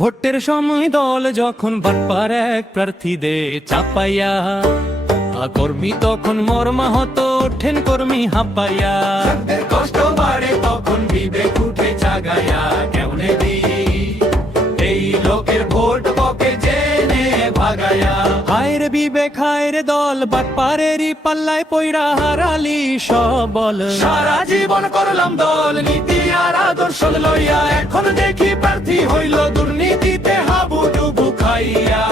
ভোটের সময় দল যখন বাটপার এক প্রার্থী দে চাপাইয়া, কর্মী তখন মর্মাহত ওঠেন কর্মী হাঁপাইয়া। কষ্ট বাড়ে তখন বিবেক উঠে জাগাইয়া, কেমনে দি এই লোকের ভোট বকে জেনে ভাগাইয়া। হায় রে বিবেক হায় রে দল, বাটপারেরই পাল্লায় পইরা হারালি সব বল। সারা জীবন করলাম দল, নীতি আর আদর্শ লইয়া, এখন দেখি প্রার্থী হইল দুর্নীতিতে হাবুডুবু খাইয়া।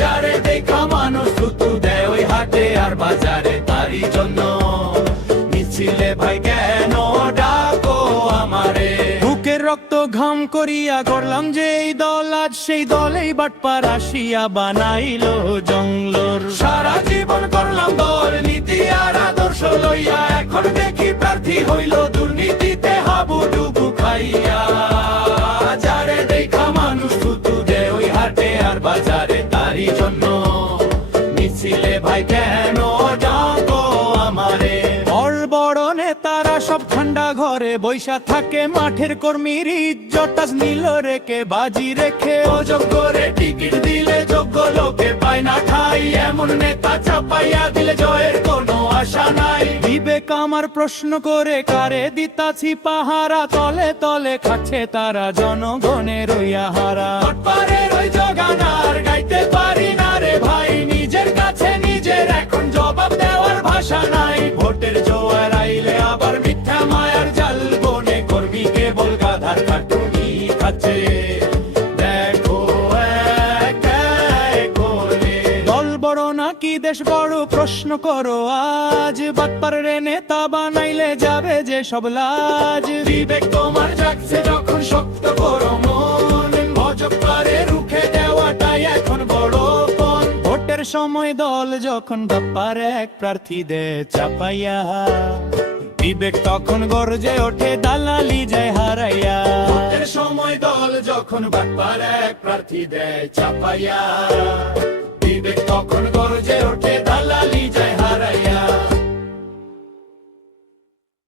যারে দেখা মানুষ থুতু দেয় ওই হাটে আর বাজারে, তারই জন্য মিছিলে ভাই কেন ডাকো আমারে। বুকের রক্ত ঘাম করিয়া করলাম যে এই দল, আজ সেই দলেই বাটপার আসিয়া বানাইলো জঙ্গলর। সারা জীবন করলাম দল, নীতি আর আদর্শ লইয়া, এখন দেখি প্রার্থী হইল দুর্নীতিতে হাবুডুবু খাইয়া। যারে দেখা মানুষ থুতু দেয় ওই হাটে আর বাজারে, তারই জন্য মিছিলে ভাই কেন ডাকো আমারে। বড় বড় নেতারা সব ঠান্ডা ঘরে বৈশা থাকে, মাঠের কর্মীর ইজ্জত নীল রেখে বাজি রেখে, অযোগ্য রে টিকিট দিলে যোগ্য লোকে পায় না ঠাই। এমন নেতা চাপাইয়া দিলে জয়ের কোনো আশা নাই। বিবেক আমার প্রশ্ন করে কারে দিতাছি পাহারা, তলে তলে খাচ্ছে তারা জনগণের রইয়া হারা। বাটপারের ওই জগানার গাইতে পারি না রে ভাই, নিজের কাছে নিজের এখন জবাব দেওয়ার ভাষা নাই। ভোটের জোয়ার আইলে আবার মিথ্যা মায়ার জাল বনে, কর্মী কেবল গাধার খাটুনি খাচ্ছে। দেখো এক এক করে দল বড় নাকি দেশ বড়, প্রশ্ন করো আজ। বাটপারের নেতা বানাইলে যাবে যে সব লাজ। বিবেক তোমার জাগছে যখন শক্ত করো মন, অযোগ্যরে রুখে দেওয়াটাই এখন বড় পণ। ভোটের সময় দল যখন বাটপার এক প্রার্থী দে চাপাইয়া, বিবেক তখন গর্জে ওঠে দালালি যায় হারাইয়া। ভোটের সময় দল যখন বাটপার এক প্রার্থী দে চাপাইয়া, বিবেক তখন